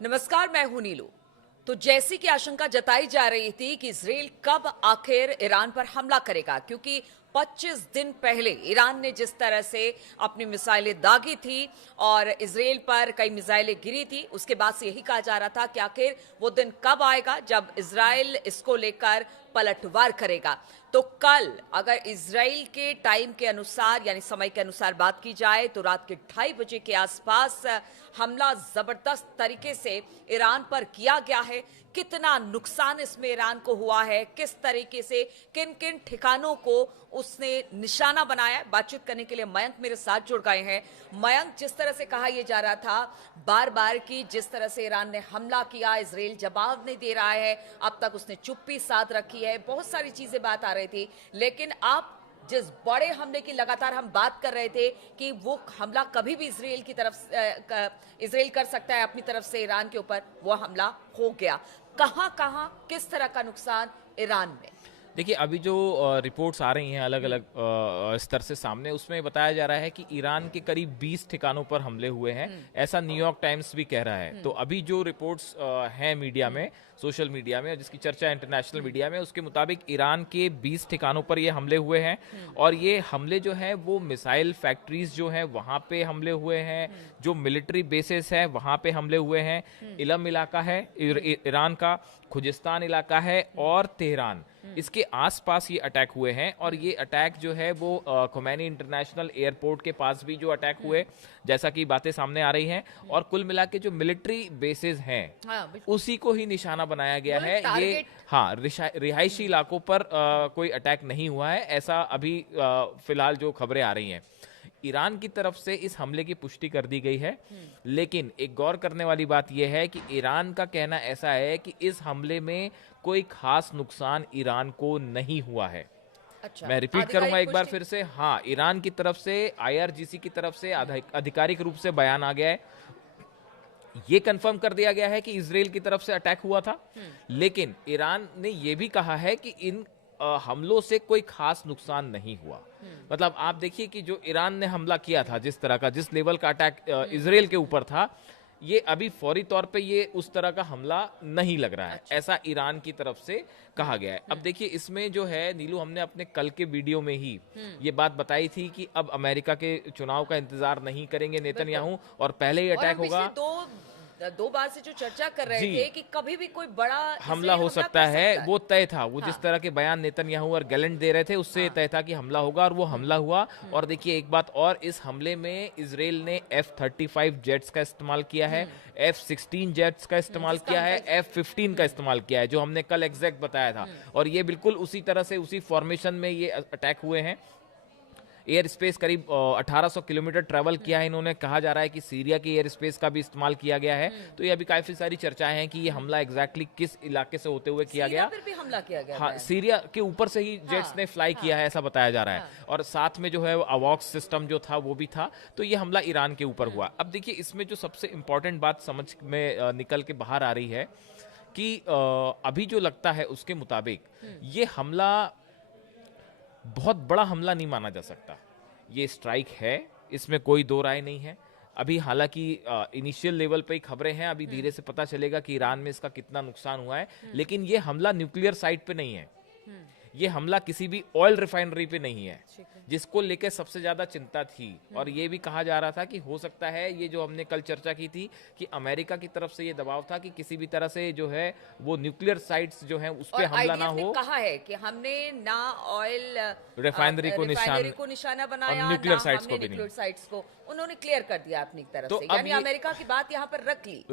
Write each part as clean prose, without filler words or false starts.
नमस्कार, मैं हूं नीलू। तो जैसी कि आशंका जताई जा रही थी कि इजराइल कब आखिर ईरान पर हमला करेगा, क्योंकि 25 दिन पहले ईरान ने जिस तरह से अपनी मिसाइलें दागी थी और इजराइल पर कई मिसाइलें गिरी थी, उसके बाद से यही कहा जा रहा था कि आखिर वो दिन कब आएगा जब इजराइल इसको लेकर पलटवार करेगा। तो कल अगर इजराइल के टाइम के अनुसार यानी समय के अनुसार बात की जाए तो रात के 2:30 बजे के आसपास हमला जबरदस्त तरीके से ईरान पर किया गया है। कितना नुकसान इसमें ईरान को हुआ है, किस तरीके से किन किन ठिकानों को उसने निशाना बनाया है, बातचीत करने के लिए मयंक मेरे साथ जुड़ गए हैं। मयंक, जिस तरह से कहा यह जा रहा था बार बार कि जिस तरह से ईरान ने हमला किया, इजराइल जवाब नहीं दे रहा है, अब तक उसने चुप्पी साध रखी है, बहुत सारी चीजें बात आ रही थी, लेकिन अब जिस बड़े हमले की लगातार हम बात कर रहे थे कि वो हमला कभी भी इजराइल की तरफ इजराइल कर सकता है अपनी तरफ से ईरान के ऊपर, वो हमला हो गया। कहां कहां किस तरह का नुकसान ईरान में? देखिए, अभी जो रिपोर्ट्स आ रही हैं अलग अलग स्तर से सामने, उसमें बताया जा रहा है कि ईरान के करीब 20 ठिकानों पर हमले हुए हैं, ऐसा न्यूयॉर्क टाइम्स भी कह रहा है। तो अभी जो रिपोर्ट्स हैं मीडिया में, सोशल मीडिया में, जिसकी चर्चा इंटरनेशनल मीडिया में, उसके मुताबिक ईरान के 20 ठिकानों पर ये हमले हुए हैं। और ये हमले जो हैं वो मिसाइल फैक्ट्रीज जो हैं वहाँ पे हमले हुए हैं, जो मिलिट्री बेसिस है वहाँ पे हमले हुए हैं। इलम इलाका है ईरान का, खुजिस्तान इलाका है और तेहरान, इसके आसपास ये अटैक हुए हैं। और ये अटैक जो है वो खोमैनी इंटरनेशनल एयरपोर्ट के पास भी जो अटैक हुए, जैसा कि बातें सामने आ रही हैं। और कुल मिला के जो मिलिट्री बेसिस हैं उसी को ही निशाना बनाया गया है। ये हाँ, रिहायशी इलाकों पर कोई अटैक नहीं हुआ है, ऐसा अभी फिलहाल जो खबरें आ रही हैं। ईरान की तरफ से इस हमले की पुष्टि कर दी गई है, लेकिन एक गौर करने वाली बात यह है कि ईरान का कहना ऐसा है कि इस हमले में कोई खास नुकसान ईरान को नहीं हुआ है। अच्छा, मैं रिपीट करूंगा एक बार फिर से। हाँ, ईरान की तरफ से, आईआरजीसी की तरफ से आधिकारिक रूप से बयान आ गया है, ये कंफर्म कर दिया गया है कि इजराइल की तरफ से अटैक हुआ था। लेकिन ईरान ने यह भी कहा है कि इन हमलों से कोई खास नुकसान नहीं हुआ। मतलब आप देखिए कि जो ईरान ने हमला किया था, जिस तरह का, जिस लेवल का अटैक इजराइल के ऊपर था, ये अभी फौरी तौर पे ये उस तरह का हमला नहीं लग रहा है। अच्छा। ऐसा ईरान की तरफ से कहा गया है। अब देखिए, इसमें जो है नीलू, हमने अपने कल के वीडियो में ही ये बात बताई थी कि अब अमेरिका के चुनाव का इंतजार नहीं करेंगे नेतन्याहू, और पहले ही अटैक होगा। दो बार से जो चर्चा कर रहे थे कि कभी भी कोई बड़ा हमला हो सकता है, वो तय था। वो जिस तरह के बयान नेतन्याहू और गैलेंट दे रहे थे, उससे तय था कि हमला होगा, और वो हमला हुआ। और देखिए एक बात और, इस हमले में इजराइल ने F-35 जेट्स का इस्तेमाल किया है, F-16 जेट्स का इस्तेमाल किया है, F-15 का इस्तेमाल किया है, जो हमने कल एग्जैक्ट बताया था। और ये बिल्कुल उसी तरह से, उसी फॉर्मेशन में ये अटैक हुए हैं। एयर स्पेस करीब 1800 किलोमीटर ट्रैवल किया है इन्होंने। कहा जा रहा है कि सीरिया की एयर स्पेस का भी इस्तेमाल किया गया है। तो ये अभी काफी सारी चर्चाएं हैं कि ये हमला एग्जैक्टली किस इलाके से होते हुए किया गया। फिर भी हमला किया गया। हाँ, सीरिया के ऊपर से ही जेट्स ने फ्लाई किया है, ऐसा बताया जा रहा है। और साथ में जो है अवॉक्स सिस्टम जो था वो भी था। तो ये हमला ईरान के ऊपर हुआ। अब देखिए, इसमें जो सबसे इंपॉर्टेंट बात समझ में निकल के बाहर आ रही है कि अभी जो लगता है उसके मुताबिक ये हमला बहुत बड़ा हमला नहीं माना जा सकता। ये स्ट्राइक है, इसमें कोई दो राय नहीं है। अभी हालांकि इनिशियल लेवल पे ही खबरें हैं, अभी धीरे से पता चलेगा कि ईरान में इसका कितना नुकसान हुआ है। लेकिन ये हमला न्यूक्लियर साइट पे नहीं है, ये हमला किसी भी ऑयल रिफाइनरी पे नहीं है, जिसको लेकर सबसे ज्यादा चिंता थी। और ये भी कहा जा रहा था कि हो सकता है, ये जो हमने कल चर्चा की थी, कि अमेरिका की तरफ से ये दबाव था कि किसी भी तरह से जो है वो न्यूक्लियर साइट्स जो हैं उस पे हमला ना हो। कहा है कि हमने ना ऑयल रिफाइनरी को निशाना बनाया, न्यूक्लियर ना साइट्स हमने को भी न्यूक्लियर साइट्स को, उन्होंने क्लियर कर दिया अपनी तरफ तो से, यानी अमेरिका की बात यहाँ पर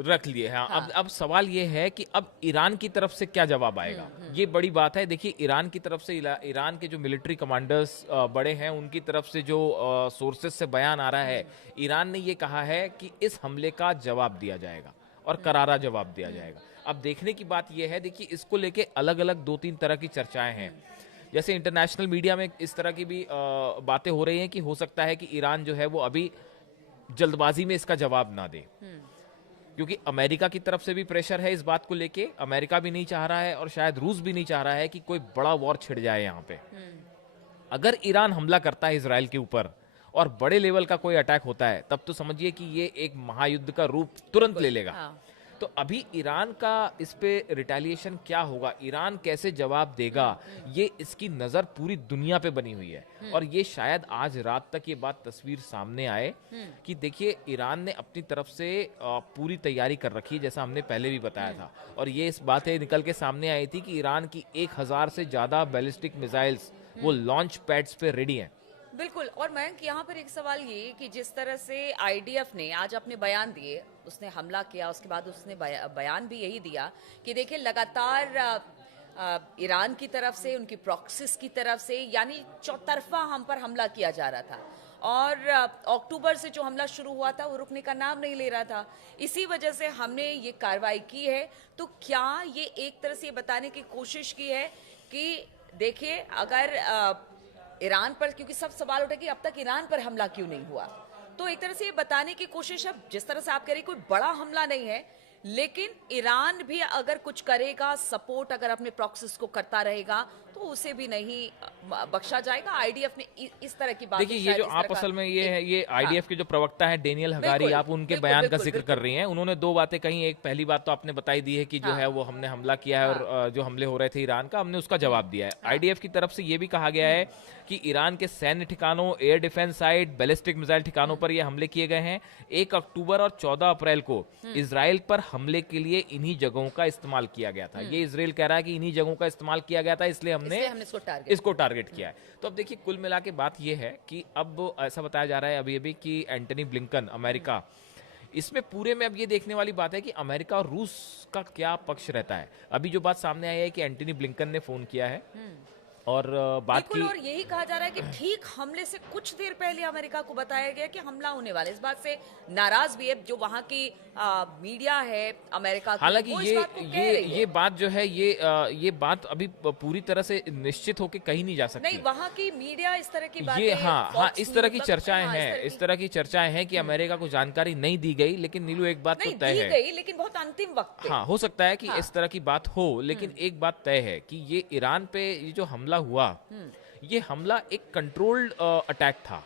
रख लिए। हाँ। अब सवाल ये है कि अब ईरान की तरफ से क्या जवाब आएगा, ये बड़ी बात है। देखिए, ईरान की तरफ से, ईरान के जो मिलिट्री कमांडर्स बड़े हैं, उनकी तरफ से जो सोर्सेस से बयान आ रहा है, ईरान ने ये कहा है कि इस हमले का जवाब दिया जाएगा और करारा जवाब दिया जाएगा। अब देखने की बात यह है, देखिए इसको लेके अलग अलग 2-3 तरह की चर्चाएं हैं। जैसे इंटरनेशनल मीडिया में इस तरह की भी बातें हो रही हैं कि हो सकता है कि ईरान जो है वो अभी जल्दबाजी में इसका जवाब ना दे, क्योंकि अमेरिका की तरफ से भी प्रेशर है इस बात को लेके। अमेरिका भी नहीं चाह रहा है और शायद रूस भी नहीं चाह रहा है कि कोई बड़ा वॉर छिड़ जाए यहाँ पे। अगर ईरान हमला करता है इजराइल के ऊपर और बड़े लेवल का कोई अटैक होता है, तब तो समझिए कि ये एक महायुद्ध का रूप तुरंत ले लेगा। तो अभी ईरान का इस पे रिटेलिएशन क्या होगा, ईरान कैसे जवाब देगा, ये इसकी नज़र पूरी दुनिया पे बनी हुई है। और ये शायद आज रात तक ये बात तस्वीर सामने आए कि देखिए ईरान ने अपनी तरफ से पूरी तैयारी कर रखी है, जैसा हमने पहले भी बताया था। और ये इस बातें निकल के सामने आई थी कि ईरान की 1000 से ज़्यादा बैलिस्टिक मिसाइल्स वो लॉन्च पैड्स पे रेडी हैं। बिल्कुल। और मयंक, यहाँ पर एक सवाल ये कि जिस तरह से आईडीएफ ने आज अपने बयान दिए, उसने हमला किया, उसके बाद उसने बयान भी यही दिया कि देखिए लगातार ईरान की तरफ से, उनकी प्रॉक्सिस की तरफ से, यानी चौतरफा हम पर हमला किया जा रहा था। और अक्टूबर से जो हमला शुरू हुआ था वो रुकने का नाम नहीं ले रहा था। इसी वजह से हमने ये कार्रवाई की है। तो क्या ये एक तरह से ये बताने की कोशिश की है कि देखिए अगर ईरान पर, क्योंकि सब सवाल उठा कि अब तक ईरान पर हमला क्यों नहीं हुआ, तो एक तरह से ये बताने की कोशिश है, जिस तरह से आप कह रही कोई बड़ा हमला नहीं है, लेकिन ईरान भी अगर कुछ करेगा, सपोर्ट अगर अपने प्रॉक्सिस को करता रहेगा, तो उसे भी नहीं बख्शा जाएगा। आईडीएफ ने इस तरह की बात, देखिए ये जो आप असल में ये है, ये आईडीएफ के जो प्रवक्ता है डेनियल हगारी, आप उनके बयान का जिक्र कर रही हैं। उन्होंने दो बातें कही। एक पहली बात तो आपने बताई दी है कि जो है वो हमने हमला किया है और जो हमले हो रहे थे ईरान का, हमने उसका जवाब दिया है। आईडीएफ की तरफ से ये भी कहा गया है कि ईरान के सैन्य ठिकानों, air defence site, ballistic missile ठिकानों पर ये हमले किए गए हैं। 1 अक्टूबर और 14 अप्रैल को इजराइल पर हमले के लिए इन्हीं जगहों का इस्तेमाल किया गया था। ये इजराइल कह रहा है कि इन्हीं जगहों का इस्तेमाल किया गया था, इसलिए हमने इसको टारगेट किया है। तो अब देखिए कुल मिला के बात यह है कि अब ऐसा बताया जा रहा है अभी अभी कि एंटनी ब्लिंकन, अमेरिका, इसमें पूरे में अब ये देखने वाली बात है कि अमेरिका और रूस का क्या पक्ष रहता है। अभी जो बात सामने आई है कि एंटनी ब्लिंकन ने फोन किया है और बात की, और यही कहा जा रहा है कि ठीक हमले से कुछ देर पहले अमेरिका को बताया गया कि हमला होने वाला है। इस बात से नाराज भी है जो वहां की मीडिया है अमेरिका की। हालांकि ये बात जो है ये बात अभी पूरी तरह से निश्चित होकर कहीं नहीं जा सकती। नहीं, वहां की मीडिया इस तरह की बातें, ये हाँ इस तरह की चर्चाएं हैं, इस तरह की चर्चाएं हैं कि अमेरिका को जानकारी नहीं दी गई। लेकिन नीलू एक बात तो तय है, गई, लेकिन बहुत अंतिम वक्त पे। हाँ हो सकता है कि इस तरह की बात हो, लेकिन एक बात तय है कि ये ईरान पे ये जो हमला हुआ, ये हमला एक कंट्रोल्ड अटैक था।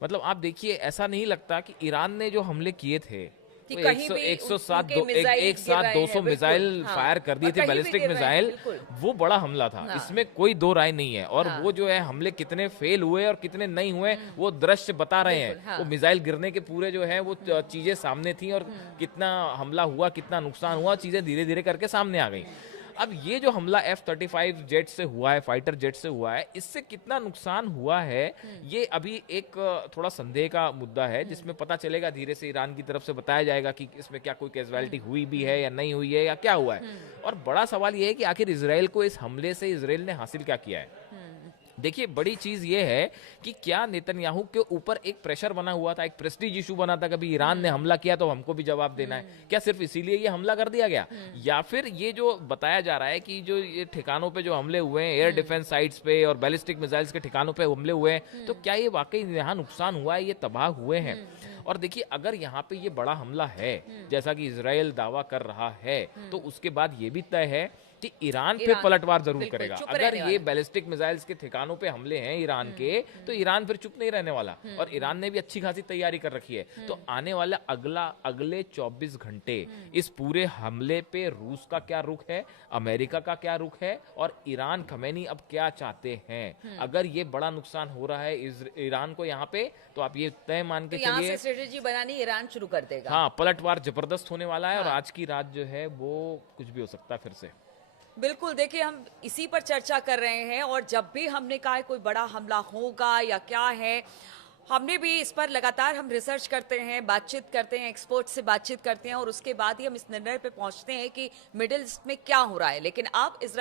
मतलब आप देखिए, ऐसा नहीं लगता कि ईरान ने जो हमले किए थे तो 100-200 मिसाइल फायर कर दिए थे, बैलिस्टिक मिसाइल, वो बड़ा हमला था। इसमें कोई दो राय नहीं है। और वो जो है हमले कितने फेल हुए और कितने नहीं हुए, वो दृश्य बता रहे हैं। वो मिसाइल गिरने के पूरे जो है वो चीजें सामने थी, और कितना हमला हुआ, कितना नुकसान हुआ, चीजें धीरे धीरे करके सामने आ गई। अब ये जो हमला F-35 जेट से हुआ है, फाइटर जेट से हुआ है, इससे कितना नुकसान हुआ है, ये अभी एक थोड़ा संदेह का मुद्दा है, जिसमें पता चलेगा धीरे से। ईरान की तरफ से बताया जाएगा कि इसमें क्या कोई कैजुअलिटी हुई भी है या नहीं हुई है, या क्या हुआ है। और बड़ा सवाल ये है कि आखिर इजराइल को इस हमले से इजराइल ने हासिल क्या किया है। देखिए बड़ी चीज ये है कि क्या नेतन्याहू के ऊपर एक प्रेशर बना हुआ था, एक प्रेस्टीज इशू बना था, कभी ईरान ने हमला किया तो हमको भी जवाब देना है। क्या सिर्फ इसीलिए ये हमला कर दिया गया, या फिर ये जो बताया जा रहा है कि जो ये ठिकानों पे जो हमले हुए हैं, एयर डिफेंस साइट्स पे और बैलिस्टिक मिसाइल्स के ठिकानों पे हमले हुए हैं, तो क्या ये वाकई यहाँ नुकसान हुआ है, ये तबाह हुए हैं। और देखिए अगर यहाँ पे ये बड़ा हमला है, जैसा कि इजराइल दावा कर रहा है, तो उसके बाद ये भी तय है कि ईरान फिर पलटवार जरूर करेगा। अगर ये बैलिस्टिक मिसाइल्स के ठिकानों पे हमले हैं ईरान के, तो ईरान फिर चुप नहीं रहने वाला। और ईरान ने भी अच्छी खासी तैयारी कर रखी है। तो आने वाला अगले 24 घंटे इस पूरे हमले पे रूस का क्या रुख है, अमेरिका का क्या रुख है, और ईरान खमैनी अब क्या चाहते हैं। अगर ये बड़ा नुकसान हो रहा है ईरान को यहाँ पे, तो आप ये तय मान के चलिए स्ट्रेटेजी बनानी ईरान शुरू कर देगा। हाँ, पलटवार जबरदस्त होने वाला है। और आज की रात जो है वो कुछ भी हो सकता है फिर से। बिल्कुल, देखिए हम इसी पर चर्चा कर रहे हैं, और जब भी हमने कहा कोई बड़ा हमला होगा या क्या है, हमने भी इस पर लगातार हम रिसर्च करते हैं, बातचीत करते हैं, एक्सपर्ट से बातचीत करते हैं, और उसके बाद ही हम इस निर्णय पे पहुंचते हैं कि मिडिल ईस्ट में क्या हो रहा है। लेकिन अब इजराइल